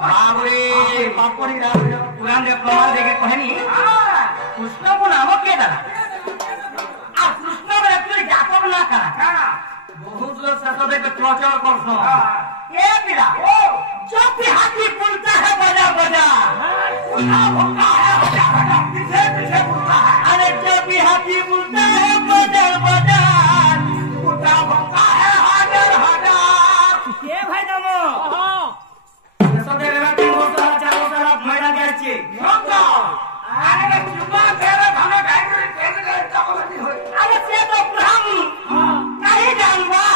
बाबरे पापड़ी पुराण रे प्रमाण देके कहनी कृष्ण को नाम के दला आ कृष्ण रे एक्चुअली जातक ना करा बहुत लोग सतोदे के प्रचार करछो ए पिला जब भी हाथी बोलता है बजा बजा भोंका है बजा पीछे पीछे बोलता है अरे जब भी हाथी बोलता है बजा बजा उठा भोंका है हाजर हाजर के भाई नमो सतोदे रे तीन बोतल चार बोतल मैडा गयाची भोंका अरे चुपा फेरे खाना खाए तेरे के तबलती होई अरे से तो ब्राह्मण नहीं जानवा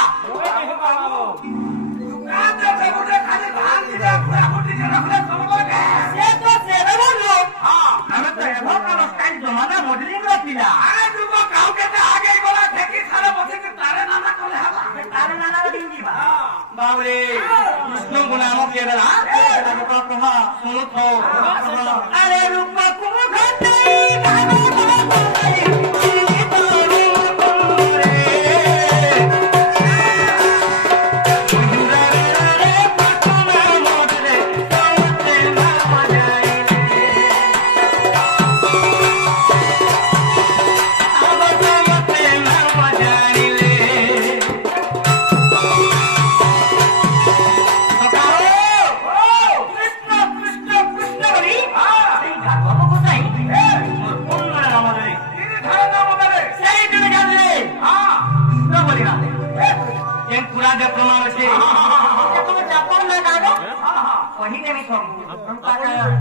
खाली भांग दे पूरा फुटी के रखले सबको के से तो सेवा लो हां हमें तो एभो का स्टाइल जमाना मॉडलिंग रो पिला अरे तुमको गांव के आगे बोला ठेकी सारा बसे के तारे नाना कोले हला तारे नाना दिंगी बा बाबरे कृष्ण गुनामो के दला तो कहा सुनो तो अरे रूपा को घटई भागो प्रमाण से जापान में डालो वही नहीं छोड़